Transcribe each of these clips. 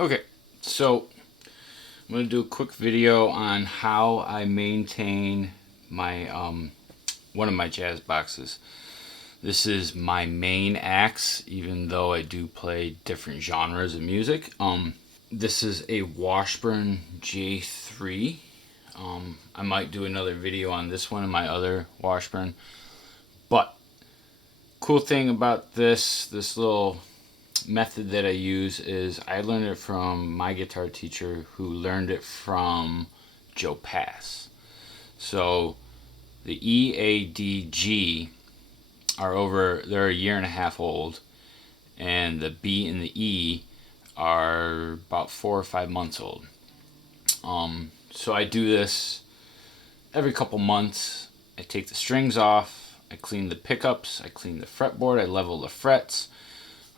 Okay, so I'm going to do a quick video on how I maintain my one of my jazz boxes. This is my main axe, even though I do play different genres of music. This is a Washburn J3. I might do another video on this one and my other Washburn. But cool thing about this little method that I use is I learned it from my guitar teacher, who learned it from Joe Pass. So the E, A, D, G they're a year and a half old, and the B and the E are about 4 or 5 months old. So I do this every couple months. I take the strings off, I clean the pickups, I clean the fretboard, I level the frets,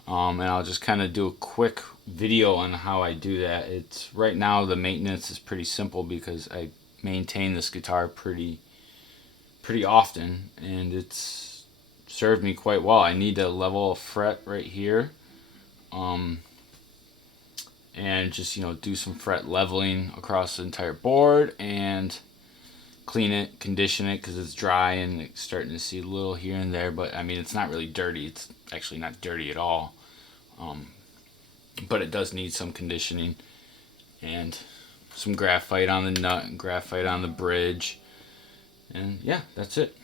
and I'll just kind of do a quick video on how I do that. It's right now the maintenance is pretty simple because I maintain this guitar pretty often, and it's served me quite well. I need to level a fret right here, and just do some fret leveling across the entire board and clean it, condition it because it's dry and it's starting to see a little here and there, but I mean it's not really dirty. It's actually not dirty at all, but it does need some conditioning and some graphite on the nut and graphite on the bridge, and yeah, that's it.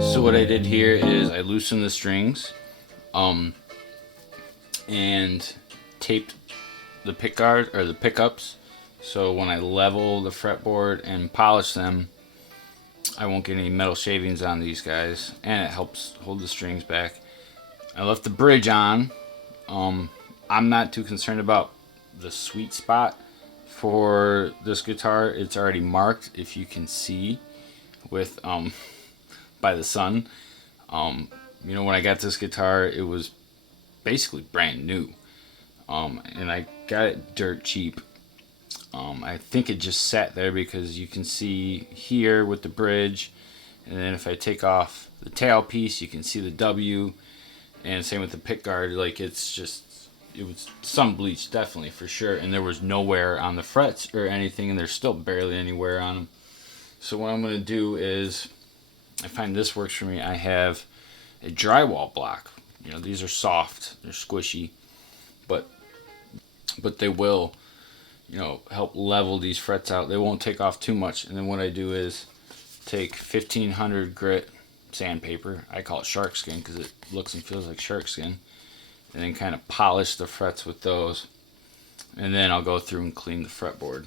So what I did here is I loosened the strings, and taped the pickguard or the pickups, so when I level the fretboard and polish them, I won't get any metal shavings on these guys, and it helps hold the strings back. I left the bridge on. I'm not too concerned about the sweet spot for this guitar. It's already marked, if you can see, with by the sun. When I got this guitar, it was basically brand new, and I got it dirt cheap. I think it just sat there because you can see here with the bridge, and then if I take off the tail piece, you can see the W, and same with the pickguard. Like it was sun bleached, definitely, for sure, and there was no wear on the frets or anything, and there's still barely any wear on them. So what I'm going to do is, I find this works for me. I have a drywall block. These are soft, they're squishy, but they will, help level these frets out. They won't take off too much. And then what I do is take 1500 grit sandpaper. I call it shark skin because it looks and feels like shark skin. And then kind of polish the frets with those. And then I'll go through and clean the fretboard.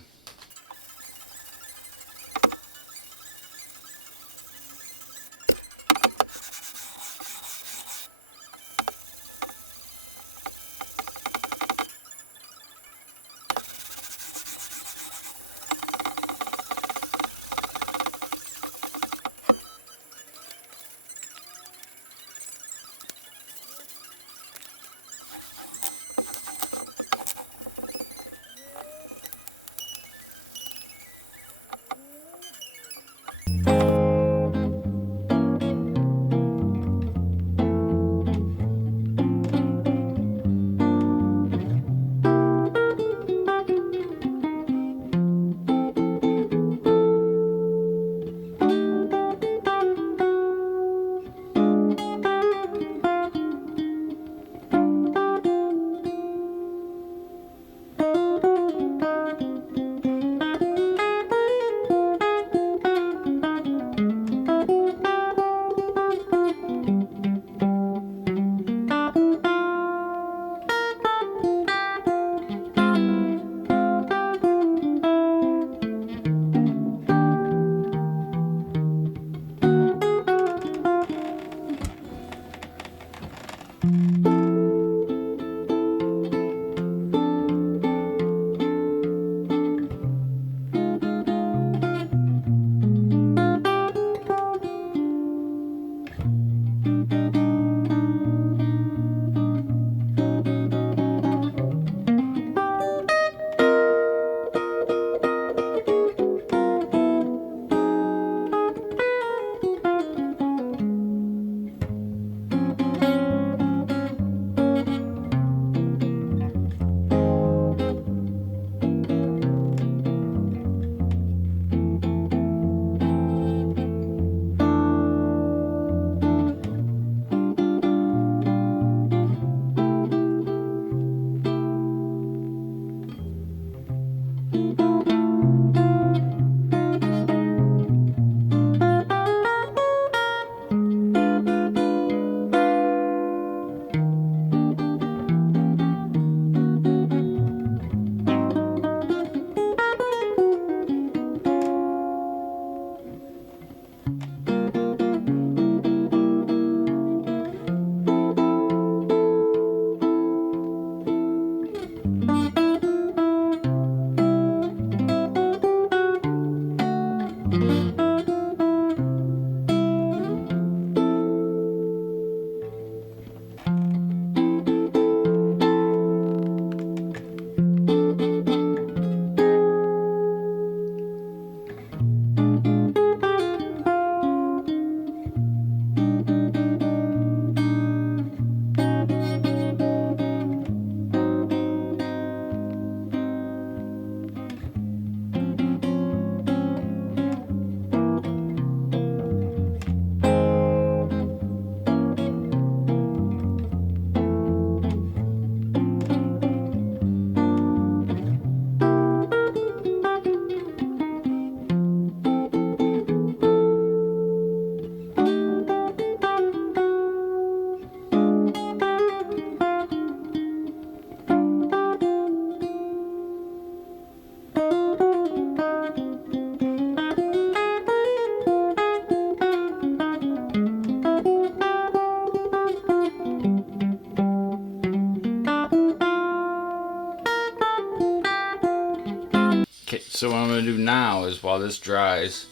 So what I'm going to do now is, while this dries,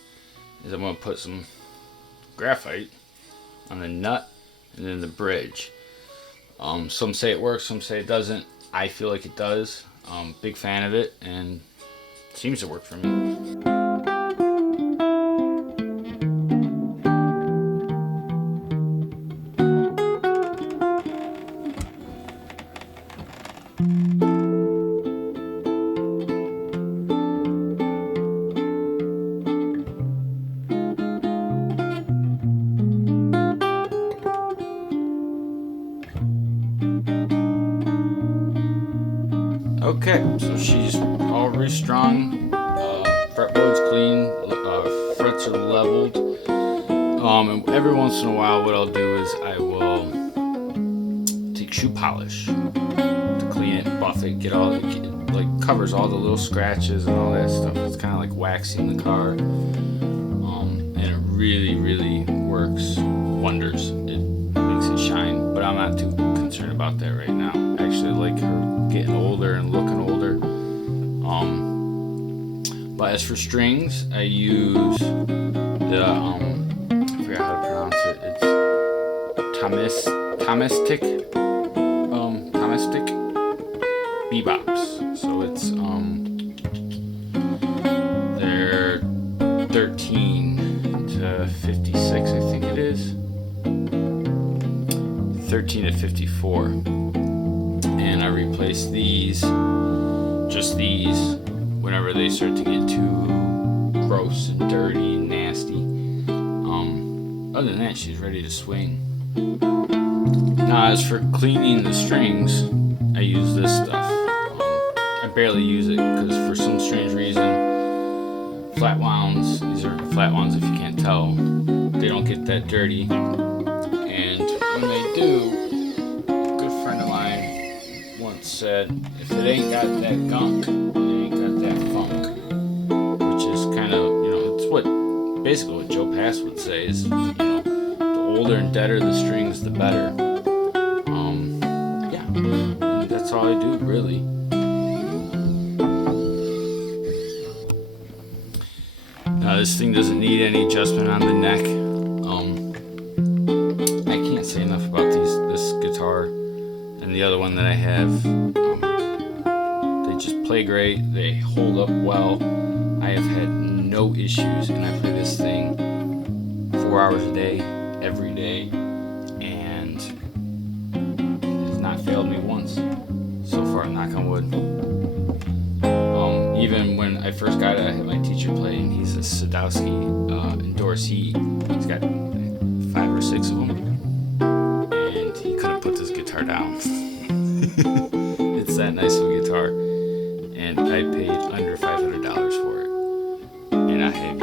is I'm going to put some graphite on the nut and then the bridge. Some say it works, some say it doesn't. I feel like it does. Big fan of it, and it seems to work for me. Okay, so she's all restrung, fretboard's clean, frets are leveled, and every once in a while what I'll do is I will take shoe polish to clean it, buff it, get all it like covers all the little scratches and all that stuff. It's kind of like waxing the car, and it really works wonders. It makes it shine, but I'm not too concerned about that right now. Actually, I like her getting older and looking older. But as for strings, I use the I forgot how to pronounce it. It's Thomastic bebops. So it's they're 13 to 56, I think it is. 13 to 54. And I replace these, just these, whenever they start to get too gross and dirty and nasty. Other than that, she's ready to swing. Now, as for cleaning the strings, I use this stuff. I barely use it because for some strange reason, flat wounds, these are flat wounds if you can't tell, they don't get that dirty. And when they do, said, if it ain't got that gunk, it ain't got that funk. Which is kind of, it's basically what Joe Pass would say is, the older and deader the strings, the better. Yeah, and that's all I do, really. Now, this thing doesn't need any adjustment on the neck. I can't say enough about this guitar and the other one that I have. They just play great, they hold up well. I have had no issues, and I play this thing 4 hours a day, every day, and it has not failed me once so far, knock on wood. Even when I first got it, I had my teacher play, and he's a Sadowski endorsee. He's got 5 or 6 of them, and he couldn't put this guitar down. It's that nice of a guitar, and I paid under $500 for it, and I have